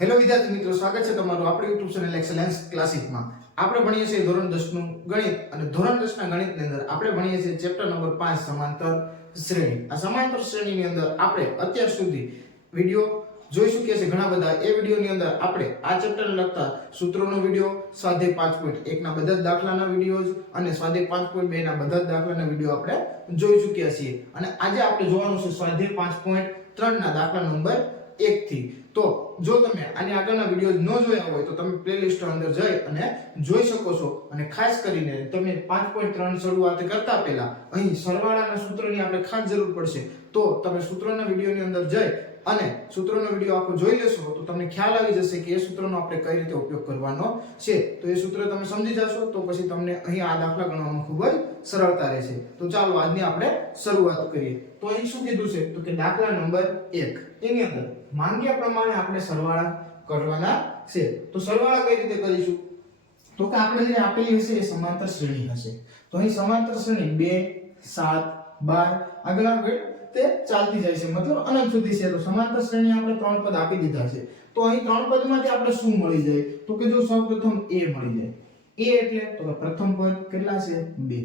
Hello વિદ્યાર્થી મિત્રો, સ્વાગત છે તમારું આપણી YouTube ચેનલ એક્સેલન્સ ક્લાસિકમાં. આપણે ભણીએ છીએ ધોરણ 10 નું ગણિત અને ધોરણ 10 ના ગણિતની અંદર આપણે ભણીએ છીએ ચેપ્ટર નંબર 5 સમાંતર શ્રેણી. આ સમાંતર શ્રેણીની અંદર આપણે અત્યાર સુધી વિડિયો જોઈ ચૂક્યા છે ઘણા બધા. એ વિડિયોની અંદર આપણે આ ચેપ્ટરને લગતા સૂત્રોનો વિડિયો, સ્વાધ્યાય 5.1 ના બધા જ દાખલાના વિડિયોઝ અને સ્વાધ્યાય 5.2 ના બધા જ દાખલાના વિડિયો આપણે જોઈ ચૂક્યા છીએ. અને આજે આપણે જોવાનું છે સ્વાધ્યાય 5.3 ના દાખલા નંબર 1 થી. તો જો તમે આની આગળના વિડિયોઝ ન જોયા હોય તો તમે પ્લેલિસ્ટ અંદર જઈ અને જોઈ શકો છો. અને ખાસ કરીને તમે 5.3 શરૂઆત કરતા પહેલા અહીં સરવાળાના સૂત્રની આપણે ખાસ જરૂર પડશે. તો તમે સૂત્રોના વિડિયોની અંદર જઈ અને સૂત્રોનો વિડિયો આખો જોઈ લેશો તો તમને ખ્યાલ આવી જશે કે એ સૂત્રનો આપણે કઈ રીતે ઉપયોગ કરવાનો છે. તો એ સૂત્ર તમે સમજી જશો તો પછી તમને અહીં આ દાખલા ગણવામાં ખૂબ જ સરળતા રહેશે. તો ચાલો આજની આપણે શરૂઆત કરીએ. તો અહીં શું કીધું છે તો કે દાખલા નંબર 1 એની અંદર માંગ્યા પ્રમાણે આપણે સરવાળા કરવાના છે. તો સરવાળા કઈ રીતે કરીશું તો કે આપણે જે આપેલી હશે એ સમાંતર શ્રેણી હશે. તો અહીં સમાંતર શ્રેણી 2 7 12 આગળ તે ચાલતી જાય છે, મતલબ અનંત સુધી છે. તો સમાંતર શ્રેણી આપણે ત્રણ પદ આપી દીધા છે. તો અહીં ત્રણ પદમાંથી આપણે શું મળી જાય તો કે જો સૌપ્રથમ a મળી જાય. a એટલે તો કે પ્રથમ પદ કેટલા છે 2.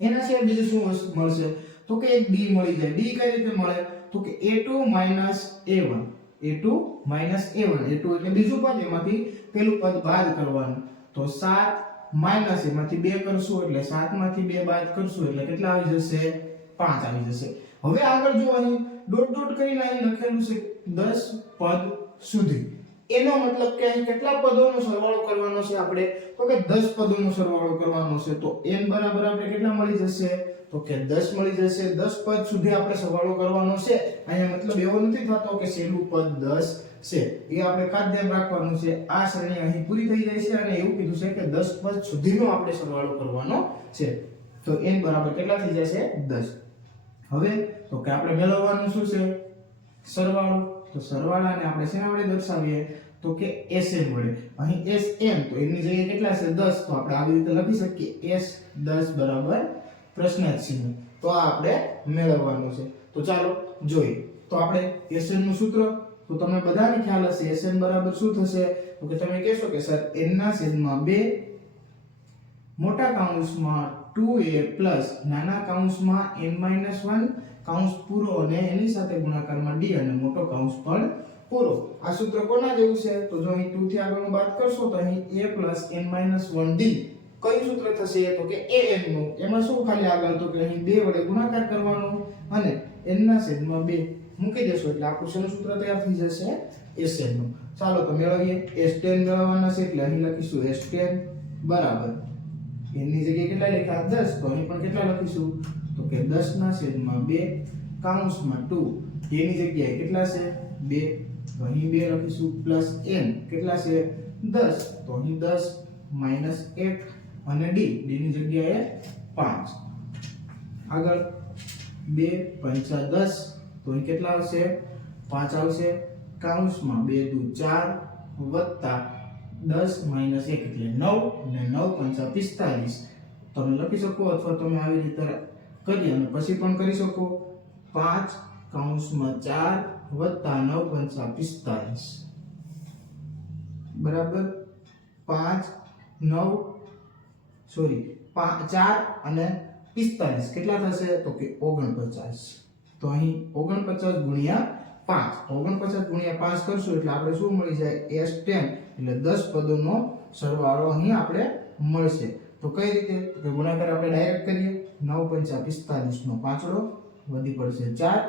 એના સિવાય બીજું શું મળશે તો કે એક b મળી જાય. b કઈ રીતે મળે તો કે a2 a1 a2 એટલે બીજું પદ, એમાંથી પેલું પદ બાદ કરવાનું. તો 7 માઈનસ એમાંથી 2 કરશું એટલે 7 માંથી 2 બાદ કરશું એટલે કેટલા આવી જશે 5 આવી જશે. હવે આગળ જો અહીં ડોટ ડોટ કરીને અહીં લખેલું છે 10 પદ સુધી. એનો મતલબ કે અહીં કેટલા પદોનો સરવાળો કરવાનો છે આપણે તો કે 10 પદોનો સરવાળો કરવાનો છે. તો n બરાબર આપણે કેટલા મળી જશે તો કે 10 મળી જશે. 10 પદ સુધી આપણે સરવાળો કરવાનો છે. અહીંયા મતલબ એવો નથી થતો કે છેલ્લું પદ 10 છે. એ આપણે ખાસ ધ્યાન રાખવાનું છે. આ શ્રેણી અહીં પૂરી થઈ જાય છે અને એવું કીધું છે કે 10 પદ સુધીનો આપણે સરવાળો કરવાનો છે. તો n બરાબર કેટલા થઈ જશે 10. હવે તો કે આપણે મેળવવાનું શું છે સરવાળો. તો સરવાળાને આપણે શેના વડે દર્શાવીએ તો કે Sn વડે. અહીં Sn તો એની જગ્યાએ કેટલા છે 10. તો આપણે આવી રીતે લખી શકીએ S10 બરાબર પ્રશ્નાર્થ ચિહ્ન. તો આ આપણે મેળવવાનું છે. તો ચાલો જોઈએ. તો આપણે Sn નું સૂત્ર તો તમને બધાને ખ્યાલ હશે. Sn બરાબર શું થશે તો કે તમે કહેશો કે સર n ના છેદમાં 2 મોટા કૌંસમાં 2a પ્લસ નાના કૌંસમાં n-1 કૌંસ પૂરો અને એની સાથે ગુણાકારમાં d અને મોટો કૌંસ પણ પૂરો. આ સૂત્ર કોના જેવું છે તો જો અહીં 2 થી આગળનું બાદ કરશો તો અહીં a પ્લસ n-1d કયું સૂત્ર થશે તો કે an નું. એમાં શું ખાલી આગળ તો કે અહીં 2 વડે ગુણાકાર કરવાનો અને n ના છેદમાં 2 મૂકી દેશો એટલે આપણું શેનું સૂત્ર તૈયાર થઈ જશે Sn નું. ચાલો તો મેળવીએ. S10 મેળવવાના છે એટલે અહીં લખીશું S10 બરાબર એની જગ્યાએ કેટલા લખ્યા 10. તો અહીં પણ કેટલા લખીશું તો કે 10 ના છેદમાં 2 કૌંસમાં 2 એની જગ્યાએ કેટલા છે 2. તો અહીં 2 લખીશું પ્લસ n કેટલા છે 10. તો અહીં 10 માઈનસ 1 અને d ની જગ્યાએ 5. આગળ 2 5 10 તો અહીં કેટલા આવશે 5 આવશે. કૌંસમાં 2 દુ 4 વત્તા 10 માઈનસ 1 એટલે 9 અને 9 5 45 તમે લખી શકો અથવા તમે આવી રીતે કરી અને પછી પણ કરી શકો. 5 કૌંસમાં 4 વત્તા 9 5 45 બરાબર 5 અને 45 કેટલા થશે તો કે 49. તો અહીં 49 ગુણ્યા 5 ગુણ્યા 5 કરશું એટલે આપણે શું મળી જાય S10 એટલે 10 પદોનો સરવાળો અહીં આપણે મળશે. તો કઈ રીતે તો ગુણાકાર આપણે ડાયરેક્ટ કરીએ. 9 5 45 નો પાંચડો વધી પડશે 4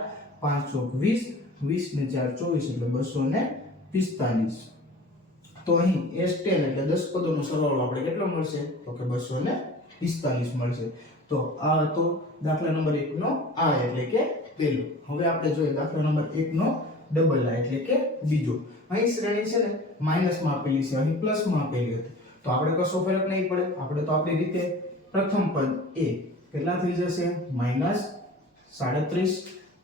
5 20 20 ને 4 24 એટલે 245. તો અહીં S10 એટલે 10 પદોનો સરવાળો આપણે કેટલો મળશે તો કે 245 મળશે. તો આ હતો દાખલા નંબર 1 નો આ એટલે કે પહેલો. હવે આપણે જોઈએ દાખલા નંબર 1 નો ડબલ આ એટલે કે બીજો. અહીં શ્રેણી છે ને માઈનસ માં આપેલી છે, અહીં પ્લસ માં આપેલી હતી. તો આપણે કશો ફરક નહીં પડે. આપણે તો આપણી રીતે પ્રથમ પદ a કેટલા થઈ જશે -37.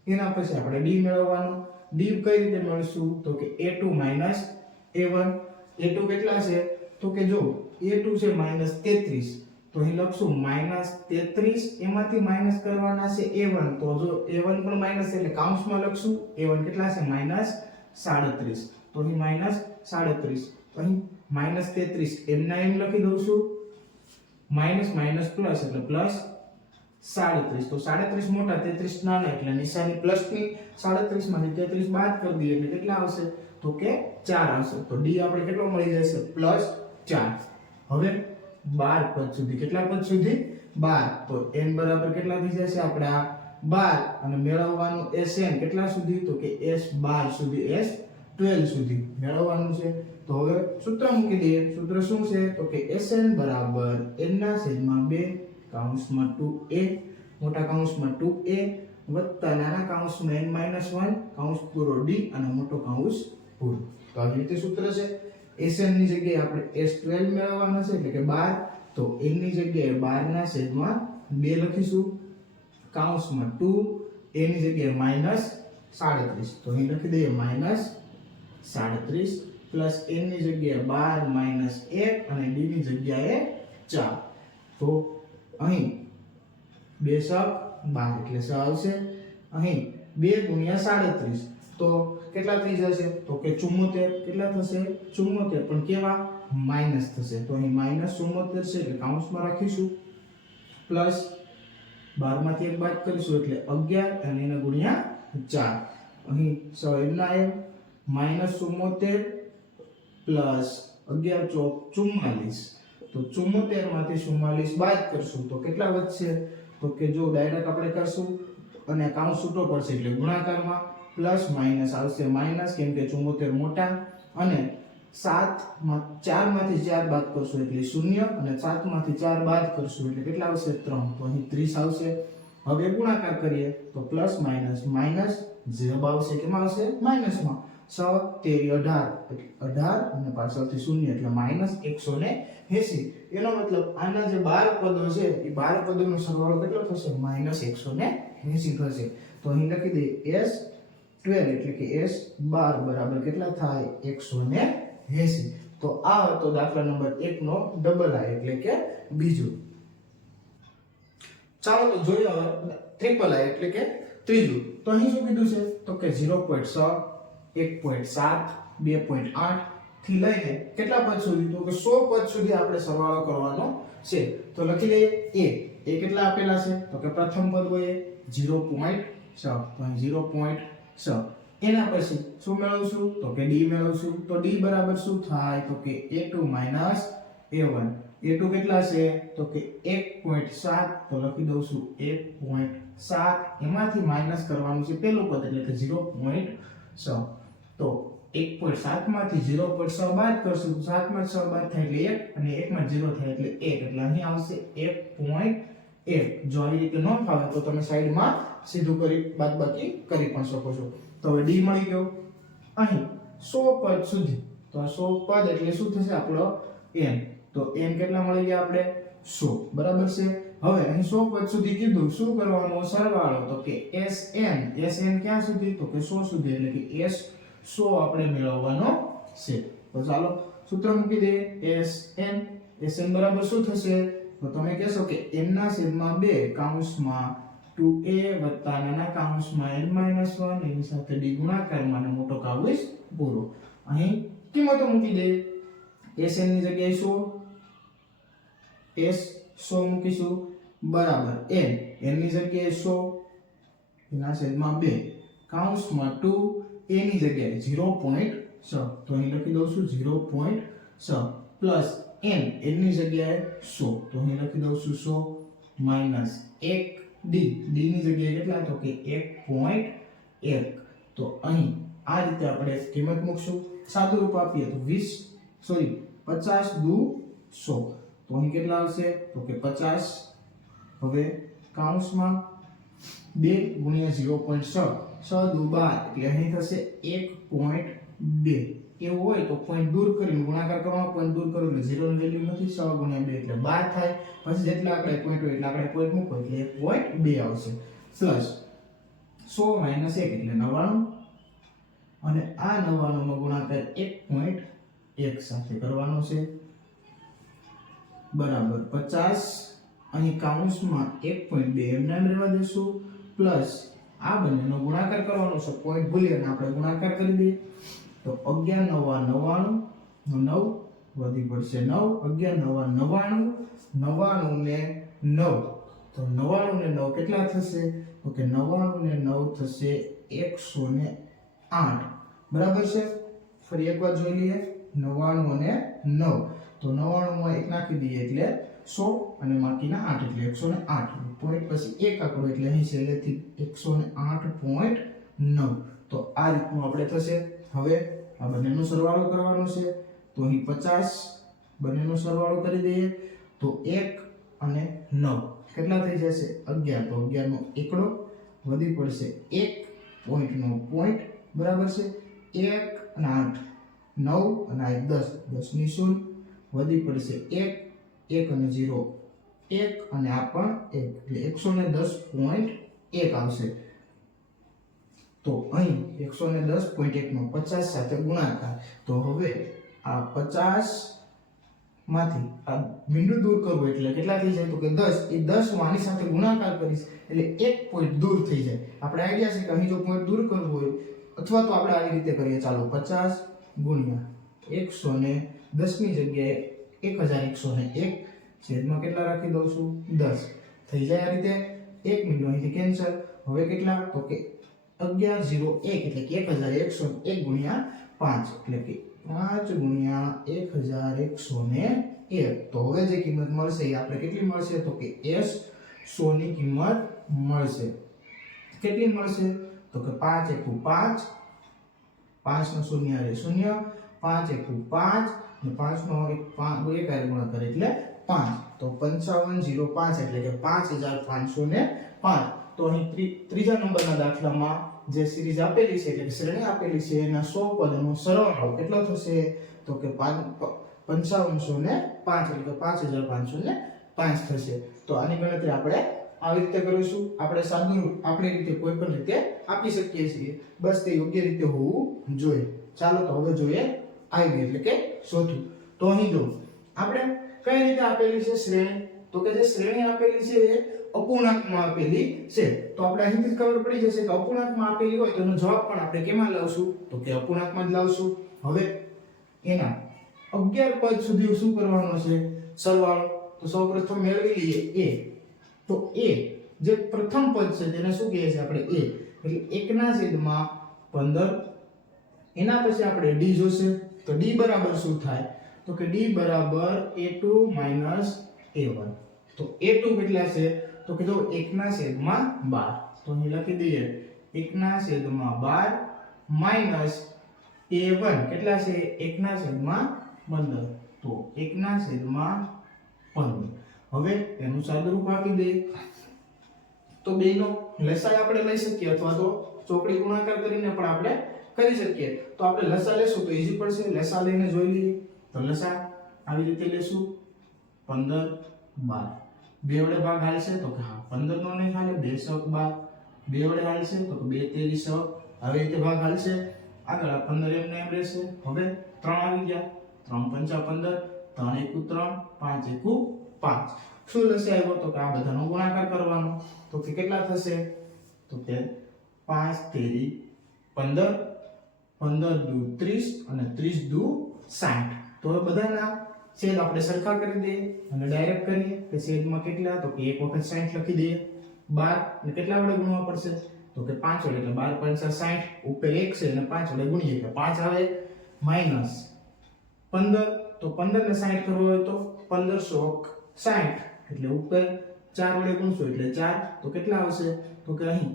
એના પછી આપણે d મેળવવાનું. d કઈ રીતે મેળવશું તો કે a2 a1. a2 કેટલા છે તો કે જો a2 છે -33 તો અહીં લખશું -33 એમાંથી માઈનસ કરવાના છે a1. તો જો a1 પણ માઈનસ એટલે કૌંસમાં લખશું a1 કેટલા છે -37. તો અહીં માઇનસ 37, અહીં માઇનસ 33 એમના એમ લખી દઉં છું, માઇનસ માઇનસ પ્લસ એટલે પ્લસ 37, તો 37 મોટા 33 નાના એટલે નિશાની પ્લસ ની, 37 માંથી 33 બાદ કરી દઈએ એટલે કેટલા આવશે, તો કે 4 આવશે. તો ડી આપણે કેટલો મળી જશે, પ્લસ 4. હવે 12 પદ સુધી, કેટલા પદ સુધી, 12, તો n બરાબર કેટલા થઈ જશે આપડા 12, અને મેળવવાનું Sn કેટલા સુધી, તો કે S12 સુધી, S12 સુધી મેળવવાનું છે. તો હવે સૂત્ર મૂકી દઈએ. સૂત્ર શું છે, તો કે Sn બરાબર n ના છેદમાં 2 કૌંસમાં 2a મોટા કૌંસમાં 2a વત્તા નાના કૌંસમાં n - 1 કૌંસ પૂરો d અને મોટો કૌંસ પૂરો. તો આવી રીતે સૂત્ર છે. Sn ની જગ્યાએ આપણે S12 મેળવવાના છે એટલે કે 12, તો n ની જગ્યાએ 12 ના છેદમાં 2 લખીશું કૌંસમાં 2, a ની જગ્યાએ -37, તો અહીં લખી દઈએ -37 પ્લસ n ની જગ્યાએ 12 - 1 અને d ની જગ્યાએ 4. તો અહીં 2 × 12 એટલે 6 આવશે. અહીં 2 × 37 તો કેટલા થઈ જશે, તો કે 74. કેટલા થશે, 74, પણ કેવા, માઈનસ થશે. તો અહીં -74 છે એટલે કૌંસમાં રાખીશું, પ્લસ 12 માંથી 1 બાદ કરીશું એટલે 11 અને એને ગુણ્યા 4. અહીં 6 એમના એમ -74 પ્લસ 11 × 4 = 44. તો 74 માંથી 44 બાદ કરશું તો કેટલા વધશે, તો કે જો ડાયરેક્ટ આપણે કરશું અને કૌંસ છૂટો પડશે એટલે ગુણાકારમાં પ્લસ માઈનસ આવશે, માઈનસ, કેમ કે 74 મોટા, અને 4 માંથી 4 બાદ કરશું એટલે 0, અને 7 માંથી 4 બાદ કરશું એટલે કેટલા આવશે, 3, તો અહીં 30 આવશે. હવે ગુણાકાર કરીએ તો પ્લસ માઈનસ માઈનસ જવાબ આવશે, કેમાં આવશે, માઈનસમાં. 6 તેરી 18 અને પાછળથી 0 એટલે -180. એનો મતલબ આના જે 12 પદો છે એ 12 પદોનો સરવાળો કેટલો થશે, -180 થશે. તો અહીં લખી દઈએ S12 એટલે કે S12 બરાબર કેટલા થાય, 180. તો આ હતો દાખલા નંબર 1 નો ડબલ આઈ એટલે કે બીજું. ચાલો તો જોઈએ હવે ટ્રિપલ આઈ એટલે કે ત્રીજું. તો અહીં શું કીધું છે, તો કે 0.6, 1.7, 2.8 થી લઈને કેટલા પદ સુધી, તો કે 100 પદ સુધી આપણે સરવાળો કરવાનો છે. તો લખી લઈએ એ કેટલા આપેલા છે, તો કે પ્રથમ પદ હોય 0.6, તો 0.6. એના પછી શું મેળવશું, તો કે d મેળવશું. તો d બરાબર શું થાય, તો કે a2 - a1. a2 કેટલા છે, તો કે 1.7, તો લખી દઉં છું 1.7. એમાંથી માઈનસ કરવાનું છે પેલું પદ એટલે કે 0.6. તો 1.7 માંથી 0.6 બાદ કરશું તો 7 માં 6 બાદ થાય એટલે 1, અને 1 માં 0 થાય એટલે 1, એટલે અહીં આવશે 1.1. જો આવી રીતે ન ફાવે તો તમે સાઈડમાં સીધું કરી બાદબાકી કરી પણ શકો છો. તો હવે d મળી ગયો. અહીં 100 પદ સુધી, તો આ 100 પદ એટલે શું થશે આપણો n. તો n કેટલા મળી ગયા આપણે, 100, બરાબર છે. હવે અહીં 100 પદ સુધી કીધું, શું કરવાનો, સરવાળો. તો કે Sn ક્યાં સુધી, તો કે 100 સુધી, એટલે કે S100 આપણે મેળવવાનો છે. તો ચાલો સૂત્ર મૂકી દઈએ. Sn બરાબર શું થશે, તો તમે કહેશો કે n ના છેદમાં 2 કૌંસમાં 2a વત્તા નાના કૌંસમાં n - 1 એની સાથે d ગુણાકારમાં અને મોટો કૌંસ પૂરો. અહીં કિંમતો મૂકી દઈએ. Sn ની જગ્યાએ 100 મૂકીશું બરાબર n ની જગ્યાએ 100 એના છેદમાં 2 કૌંસમાં 2 a ની જગ્યાએ 0.6, તો અહીં લખી દઉં છું 0.6 પ્લસ n ની જગ્યાએ 100, તો અહીં લખી દઉં છું 100 માઈનસ 1 d ની જગ્યાએ કેટલા, તો કે 1.1. તો અહીં આ રીતે આપણે કિંમત મૂકશું. સાદું રૂપ આપીએ તો 50 દુ 100, તો અહીં કેટલા આવશે, તો કે 50. હવે કૌંસમાં 2 × 0.6, 6 દુ 12 એટલે અહીં થશે 1.2. એવું હોય તો પોઈન્ટ દૂર કરીને ગુણાકાર કરવાનો, પોઈન્ટ દૂર કરો એટલે 0 ની વેલ્યુ નથી, 6 × 2 એટલે 12 થાય. પછી જેટલા આપણે પોઈન્ટ હોય એટલે આપણે પોઈન્ટ મૂકો એટલે 1.2 આવશે. પ્લસ 100 - 1 એટલે 99, અને આ 99 નો ગુણાકાર 1.1 સાથે કરવાનો છે બરાબર 50. અહીં કૌંસમાં 1.2 એમને એમ રહેવા દેશું, પ્લસ આ બંનેનો ગુણાકાર કરવાનો છે. પોઈન્ટ ભૂલી અને આપણે ગુણાકાર કરી દઈએ. તો 11 નવા 99 9 વધી પડશે 9 11 નવા 99 99 ને 9 તો 99 ને 9 કેટલા થશે તો કે 99 ને 9 થશે 108 બરાબર છે ફરી એકવાર જોઈ લઈએ 99 અને 9 તો 99 માં 1 નાખી દઈએ એટલે 100 અને બાકીના 8 એટલે 108 પોઈન્ટ પછી એક આંકડો એટલે અહીં છેલ્લેથી 108.9 તો આ રીતનું આપણે થશે હવે આ બંનેનો સરવાળો કરવાનો છે તો અહીં 50 બંનેનો સરવાળો કરી દઈએ તો 1 અને 9 કેટલા થઈ જશે 11 તો 11 નો એકડો વધી પડશે 1 પોઈન્ટ નો પોઈન્ટ બરાબર છે 1 અને 8 9 અને 10 10 ની શૂન્ય વધી પડશે 1 અને 0 1 અને આ પણ 1 એટલે 110.1 આવશે તો અહીં 110.1 નો 50 સાથે ગુણાકાર તો હવે આ 50 માંથી આ બિંદુ દૂર કરવું એટલે કેટલા થઈ જાય તો કે 10 એ 10 હું આની સાથે ગુણાકાર કરીશ એટલે 1 પોઈન્ટ દૂર થઈ જાય આપણે આઈડિયા છે કે અહીં જો પોઈન્ટ દૂર કરવું હોય અથવા તો આપણે આવી રીતે કરીએ ચાલો 50 ગુણ્યા 110 ની જગ્યાએ 1101 છેદમાં કેટલા રાખી દઉં છું 10 થઈ જાય આ રીતે 1 મિનિટ અહીંથી કેન્સલ હવે કેટલા તો કે 1101 એટલે કે 1101 ગુણ્યા 5 એટલે કે 5 ગુણ્યા 1101 તો હવે જે કિંમત મળશે એ આપણે કેટલી મળશે તો કે S100 ની કિંમત મળશે કેટલી મળશે તો કે 5 એકુ 5 5 નો શૂન્ય આવે 0 5 એકુ 5 અને 5 નો એક ગુણાકાર એટલે 5 તો 5505 એટલે કે 5505 તો અહીં ત્રીજા નંબરના દાખલામાં જે સિરીઝ આપેલી છે એટલે કે શ્રેણી આપેલી છે એના 100 પદનો સરવાળો કેટલો થશે તો કે 5505 એટલે કે 5505 થશે તો આની ગણતરી આપણે આવી રીતે કરીશું આપણે સાદું આપણી રીતે કોઈ પણ રીતે આપી શકીએ છીએ બસ તે યોગ્ય રીતે હોવું જોઈએ ચાલો તો હવે જોઈએ આવી એટલે કે ચોથું તો અહીં જો આપણે કઈ રીતે આપેલી છે શ્રેણી તો કે જે શ્રેણી આપેલી છે એ અપૂર્ણાંકમાં આપેલી છે તો આપણે અહીંથી ખબર પડી જશે કે અપૂર્ણાંકમાં આપેલી હોય તો એનો જવાબ પણ આપણે કેમાં લાવશું તો કે અપૂર્ણાંકમાં જ લાવશું હવે એના 11 પદ સુધી શું કરવાનો છે સરવાળો તો સૌપ્રથમ મેળવી લઈએ a તો a જે પ્રથમ પદ છે તેને શું કહે છે આપણે a એટલે 1 ના છેદમાં 15 એના પછી આપણે d જોશે તો d બરાબર શું થાય તો કે d બરાબર a2 a1 તો a2 કેટલા છે તો કે જો 1 ના છેદમાં 12 તો અહીં લખી દઈએ 1 ના છેદમાં 12 માઈનસ a1 કેટલા છે 1 ના છેદમાં 15 તો 1 ના છેદમાં 15 હવે એનું સાદુરૂપ આપી દઈએ તો બેનો લસાઅ આપણે લઈ શકીએ અથવા તો ચોકડી ગુણાકાર કરીને પણ આપણે કરી શકીએ તો આપણે લસાઅ લેશું તો ઈઝી પડશે લસાઅ લઈને જોઈ લઈએ તો લસાઅ આવી રીતે લેશું 15 12 બે વડે ભાગ હાલશે તો કે હા 15 નો નહીં હાલે 2 શક 12 બે વડે હાલશે તો કે 2 તેરી શક આવી રીતે ભાગ હાલશે આગળ 15 એમને એમ રહેશે હવે 3 આવી ગયા 3 5 15 3 1 3 5 1 5 શું લસે આવ્યો તો કે આ બધાનો ગુણાકાર કરવાનો તો કે કેટલા થશે તો કે 5 તેરી 15 15 દુ 30 અને 30 દુ 60 તો હવે બધાના છેદ આપણે સરખા કરી દઈએ અને ડાયરેક્ટ કરીએ કે છેદમાં કેટલા તો કે એક વખત 60 લખી દઈએ 12 ને કેટલા વડે ગુણવા પડશે તો કે 5 વડે એટલે 12 5 60 ઉપર 1 છે અને 5 વડે ગુણીએ એટલે 5 આવે માઈનસ 15 તો 15 ને 60 કરવો હોય તો 1560 એટલે ઉપર 4 વડે ગુણશો એટલે 4 તો કેટલા આવશે તો કે અહીં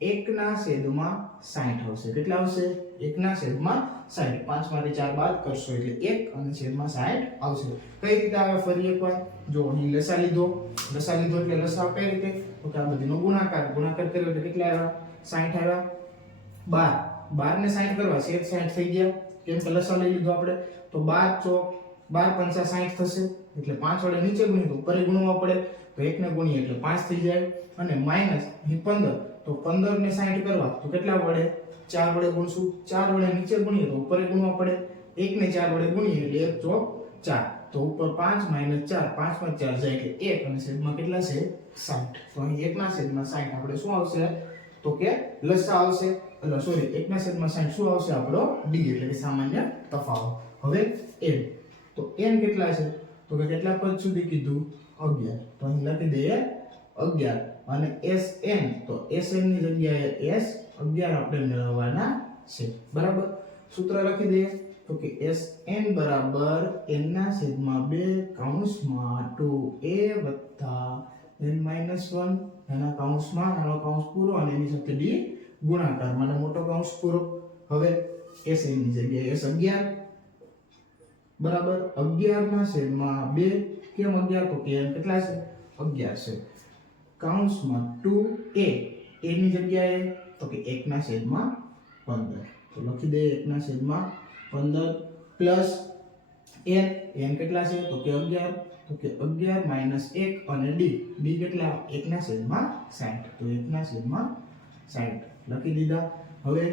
1 ના છેદમાં 60 આવશે કેટલા આવશે 1 ના છેદમાં 60 5 માંથી 4 બાદ કરશો એટલે 1 અને છેદમાં 60 આવશે કઈ રીતે આવે ફરી એકવાર જો અહીં લસા લીધો એટલે લસા કઈ રીતે તો કે આ બધીનો ગુણાકાર કર્યો એટલે કેટલા આવ્યા 60 આવ્યા 12 ને 60 કરવા છેદ 60 થઈ ગયા કેમ કે લસા લઈ લીધો આપણે તો 12 ચોક 12 પંચા 60 થશે એટલે 5 વડે નીચે ગુણીએ તો ઉપર ગુણવા પડે તો 1 ને ગુણીએ એટલે 5 થઈ જાય અને માઈનસ 15 તો 15 ને 60 કરવા તો કેટલા વડે 4 વડે ગુણશું 4 વડે નીચે ગુણીએ તો ઉપર ગુણવા પડે 1 ને 4 વડે ગુણીએ એટલે 1 ચોક 4 તો ઉપર 5 માઈનસ 4 5 માં 4 જાય એટલે 1 અને છેદમાં કેટલા છે 60 તો અહીં 1 ના છેદમાં 60 આપણે શું આવશે તો કે લસા આવશે એટલે સોરી 1/60 શું આવશે આપણો d એટલે કે સામાન્ય તફાવત. હવે n તો n કેટલા છે તો કે કેટલા પદ સુધી કીધું 11 તો અહીં લખી દઈએ 11 અને Sn તો Sn ની જગ્યાએ s 11 આપણે મેળવવાના છે બરાબર. સૂત્ર લખી દઈએ તો કે Sn બરાબર n/2 કૌંસમાં 2a n-1 એના કૌંસમાં નાનો કૌંસ પૂરો અને એની સાથે d ગુણાકાર મને મોટો કૌંસ પૂરો. હવે Sn ની જગ્યાએ s 11 બરાબર 11/2 કેમ 11 તો કે n કેટલા છે 11 છે કૌંસમાં 2a a ની જગ્યાએ તો કે 1/15 તો લખી દઈએ 1/15 પ્લસ n કેટલા છે તો કે 11 તો કે 11 - 1 અને d કેટલા 1/60 તો 1/60 લખી દીધા. હવે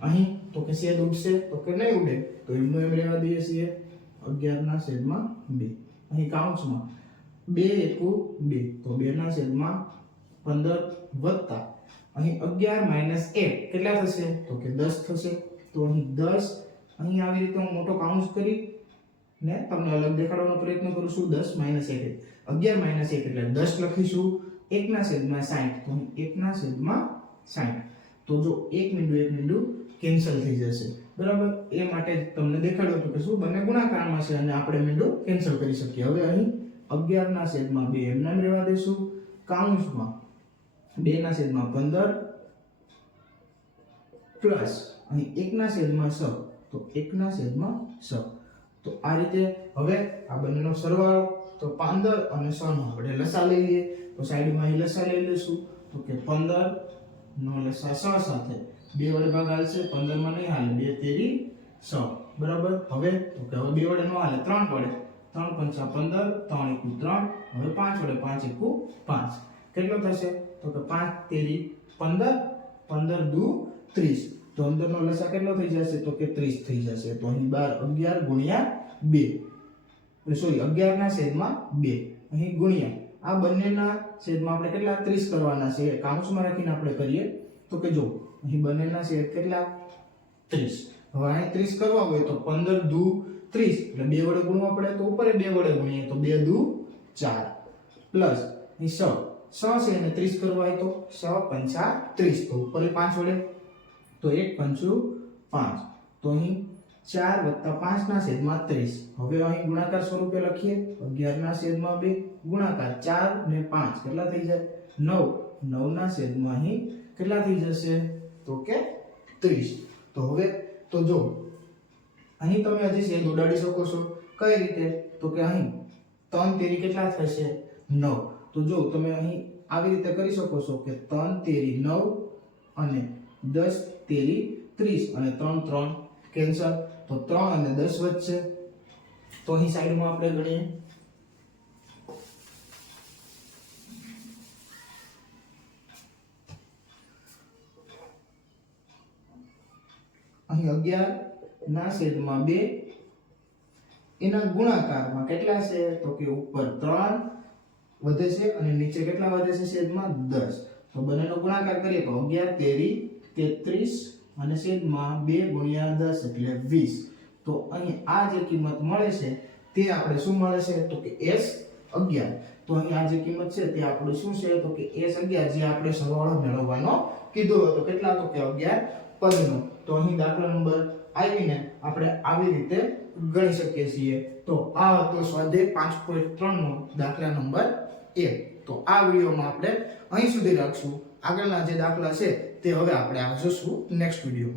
અહીં તો કે છેદ ઉડશે તો કે નહીં ઉડે તો એમનું એમ રહેવા દઈએ છીએ 11/2 અહીં કૌંસમાં 2 * 2 તો 2/15 વત્તા અહીં 11 - 1 કેટલા થશે તો કે 10 થશે તો અહીં 10 અહીં આવી રીતે હું મોટો કૌંસ કરી ને તમને અલગ દેખાડવાનો પ્રયત્ન કરું છું 10 - 1 11 - 1 એટલે 10 લખીશું 1/60 તો 1/60 તો જો 1 બિંદુ કેન્સલ થઈ જશે બરાબર. એ માટે તમને દેખાડ્યું હતું કે શું બંને ગુણાકારમાં છે અને આપણે બિંદુ કેન્સલ કરી શકીએ. હવે અહીં 11/2 એમને એમ રહેવા દેશું કૌંસમાં 2/15 પ્લસ અહીં 1/6 તો 1/6 તો આ રીતે. હવે આ બંનેનો સરવાળો તો 15 અને 6 નો આપણે લસા લઈ લઈએ તો સાઈડમાં અહીં લસા લઈ લેશું તો કે 15 નો લસા 6 સાથે 2 વડે ભાગાશે 15 માં નહીં હાલે 2 તેરી 6 બરાબર. હવે તો કે હવે 2 વડે નો હાલે 3 વડે 3 × 15 3 × 3 હવે 5 વડે 5 × 5 કેટલો થશે તો કે 5 તેરી 15 15 દુ 30 તો અંદરનો લસા કેટલો થઈ જશે તો કે 30 થઈ જશે. તો અહીં 11 × 2 સોરી 11/2 અહીં ગુણ્યા આ બંનેના છેદમાં આપણે કેટલા 30 કરવાના છે કૌંસમાં રાખીને આપણે કરીએ તો કે જો અહીં બંનેના છેદ કેટલા 30. હવે અહીં 30 કરવા હોય તો 15 દુ 30 એટલે 2 વડે ગુણવા પડે તો ઉપર 2 વડે ગુણીએ તો 2 દુ 4 પ્લસ અહીં 6 છે અને 30 કરવા હોય તો 6 × 5 30 તો ઉપર 5 વડે તો 1 × 5 તો અહીં 4 + 5/30. હવે અહીં ગુણાકાર સ્વરૂપે લખીએ 11/2 ગુણાકાર 4 ને 5 કેટલા થઈ જાય 9 9/2 અહીં કેટલા થઈ જશે તો કે 30. તો હવે તો જો અહીં તમે હજી છેદ ઉડાડી શકો છો કઈ રીતે તો કે અહીં 3 તેરી કેટલા થશે 9 તો જો તમે અહીં આવી રીતે કરી શકો છો કે 3 તેરી 9 અને 10 તેરી 30 અને 3 3 કેન્સલ તો 3 અને 10 વચ્ચે તો અહીં સાઈડમાં આપણે ગણીએ અહીં 11/2 એના ગુણાકારમાં કેટલા છે તો કે ઉપર 3 વધે છે અને નીચે કેટલા વધે છે છેદમાં 10 તો બંનેનો ગુણાકાર કરીએ તો 11 તેરી 33 અને છેદમાં 2 × 10 એટલે 20. તો અહીં આ જે કિંમત મળે છે તે આપણે શું મળે છે તો કે S11. તો અહીં આ જે કિંમત છે તે આપણું શું છે તો કે S11 જે આપણે સરવાળો મેળવવાનો કીધો હતો કેટલા તો કે 11 પદનો. તો અહીં દાખલા નંબર આવીને આપણે આવી રીતે ગણી શકીએ છીએ. તો આ હતો સ્વાધ્યાય 5.3 નો દાખલા નંબર 1. તો આ વિડિયોમાં આપણે અહીં સુધી રાખશું. આગળના જે દાખલા છે તે હવે આપણે જોશું નેક્સ્ટ વિડિયો.